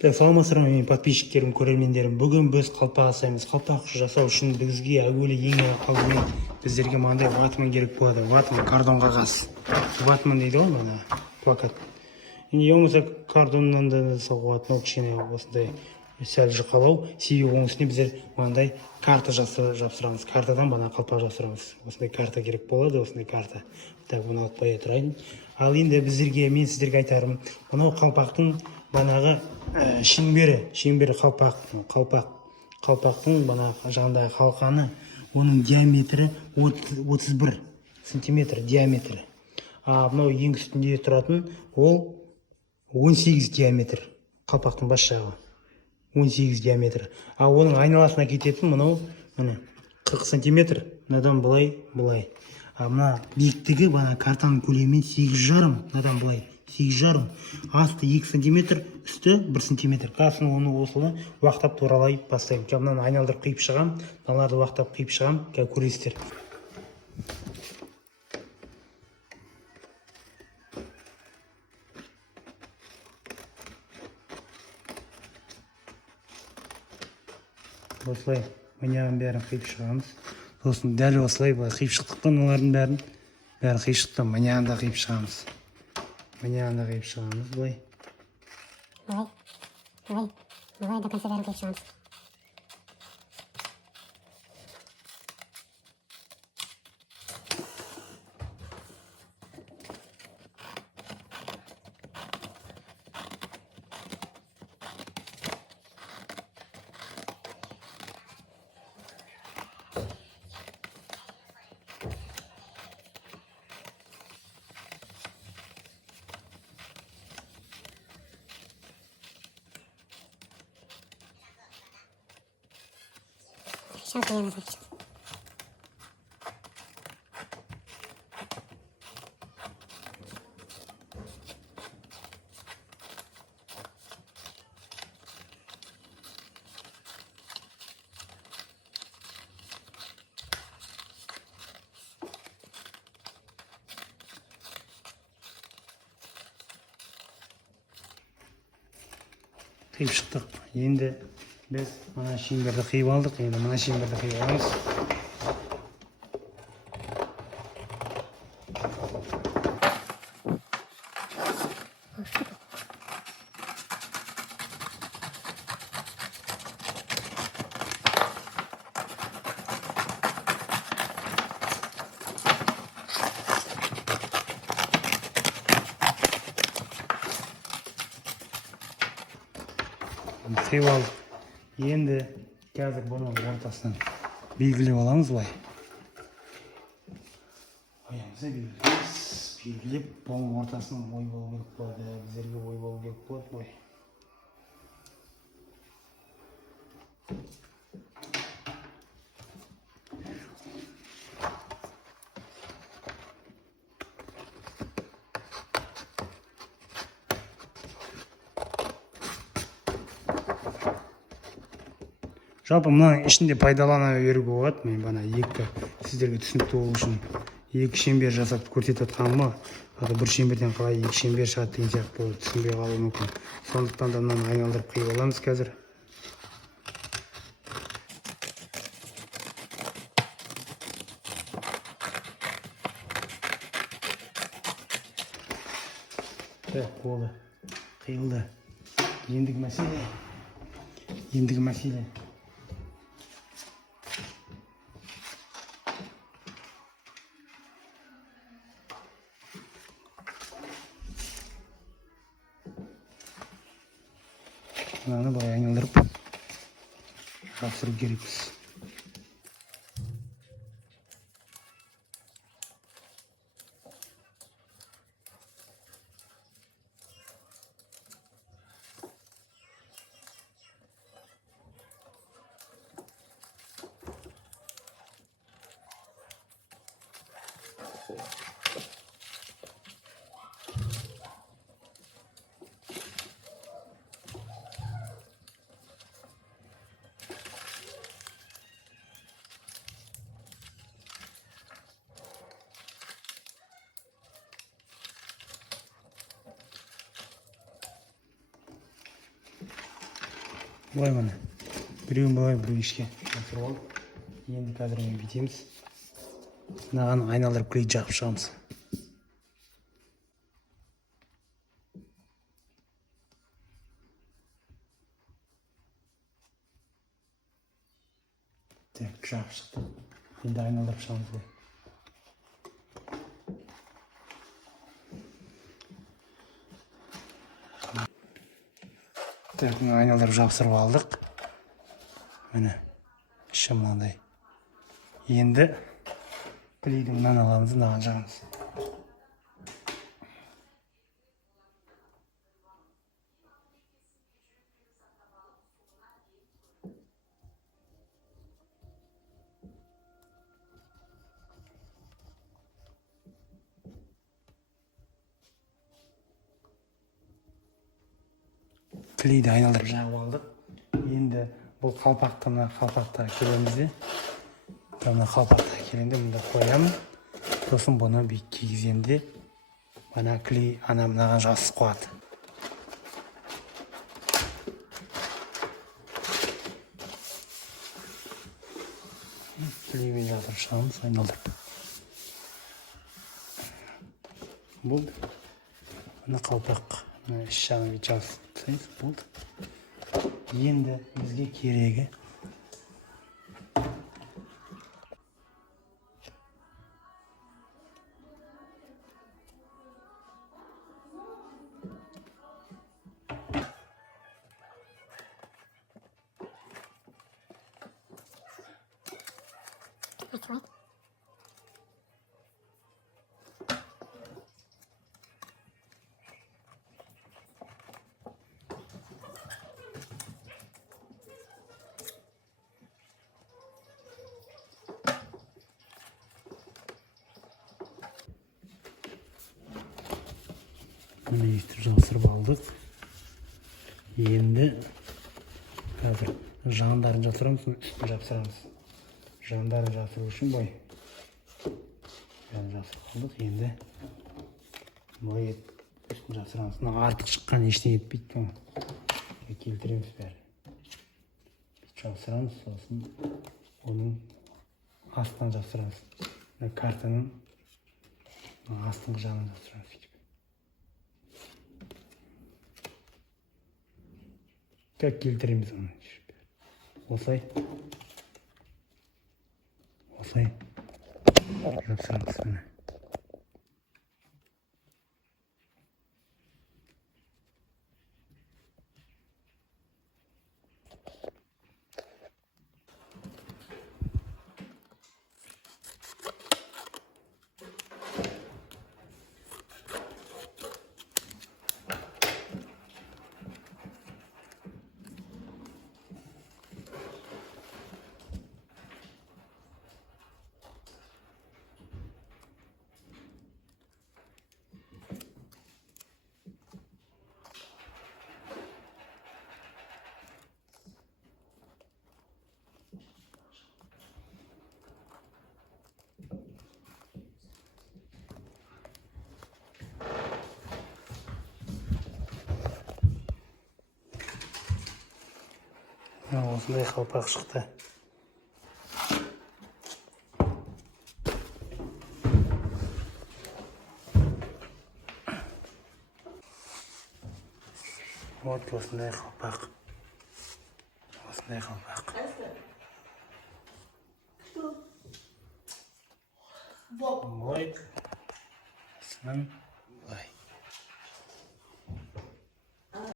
Саламатсыздар ма менің подписчиктерім, көрермендерім. Бүгін біз қалпақ жасаймыз. Қалпақ жасау үшін бізге әуелі ең алдымен біздерге мынандай ватман керек болады. Ватман, картон қағаз. Ватман дейді ғой, мына плакат. Енді болмаса картоннан да жасауға болады, но кішкене осындай сәл жұқалау. Себебі оның үстіне біздер мынандай карта жапсырамыз. Картадан бана қалпақ жапсырамыз. Осындай карта керек болады, осындай карта. Так, бұны алып қоя тұрайын. Ал енді мен сіздерге айтарым, мынау қалпақтың банағы шеңбері қалпақтың банағы жағындағы қалқаны, оның диаметрі 31 сантиметр диаметрі. Мынау ең үстінде тұратын ол 18 диаметр, қалпақтың бас жағы 18 диаметр. Оның айналасына кететін мынау 40 сантиметр, мынадан былай. Мына биіктігі картаның көлемімен 8,5, мынадан былай 8,5, асты 2 сантиметр, үсті 1 сантиметр. Қасын оны осылы уақтап туралай бастаймын. Мынаны айналдырып қиып шығам, мыналарды уақтап қиып шығам, көресіздер. Осылай мынаған бәрін қиып шығамыз. Сосын дәл осылай қиып шықтық қой, мыналардың бәрін қиып шықтым. Мынаған да қиып шығамыз. Былай. Былай до конца бәрін қиып шығамыз. Şarkı yana takacağız. Қиып шықтық. Енді біз мына шеңберді қиып алдық. Енді мына шеңберді қиып аламыз. Қиып алдық. Енді қазір бұның ортасынан белгілеп аламыз былай. Белгілеп, бұның ортасынан ой болу керек болады. Біздерге ой болу керек болады былай. Жалпы мынаның ішінде пайдалана беруге болады. Мен бана сіздерге түсінікті болу үшін екі шеңбер жасап көрсетіп отқаным ба. Бір шеңберден қалай екі шеңбер шығады деген сияқты болып түсінбей қалуы мүмкін. Сондықтан да мынаны айналдырып қиып аламыз қазір. Болды. Қиылды. Ендігі мәселе. Мынаны былай айналдырып жапсыру керекпіз. былай міне. Біреуін былай, біреуін ішке асырып алып. Енді қазір оны бүйтеміз. Мынаған айналдырып клей жағып шығамыз. Так, жағып шықты. Енді айналдырып шығамыз ғой. Так, мына айналдырып жабыстырып алдық. Міне, іші мынандай. Енді клейдің мынаны аламыз, мынаған жағамыз. Клейді айналдырып жағып алдық. Енді бұл қалпақты мына қалпақта келеміз де. Мына қалпақта келгенде мұнда қоямын. Сосын бұны бүйтіп кигіземін де. Мына клей мынаған жасып қояды. Клеймен жасырып шығамыз, айналдырып. Болды. Мына қалпақ. Іш жағын бүйтіп жазып тастаймыз. Болды. Енді бізге керегі Открой. Міне естіп жасырып алдық. Енді қазір жандарын жасырамыз, үстін жапсырамыз. Жандарын жасыру үшін бай. Жасырып алдық. Енді бай үстін жапсырамыз. Мына артық шыққан ештеңе етпейді. Келтіреміз бәрі. Жапсырамыз, сосын оның астынан жапсырамыз. Картаның астыңғы жағынан жапсырамыз. Как келтіреміз оны? Осылай. Осылай. Жапсырамыз міне. Осындай қалпақ шықты. Вот осындай қалпақ. Осындай қалпақ. Вот. Сын. Былай.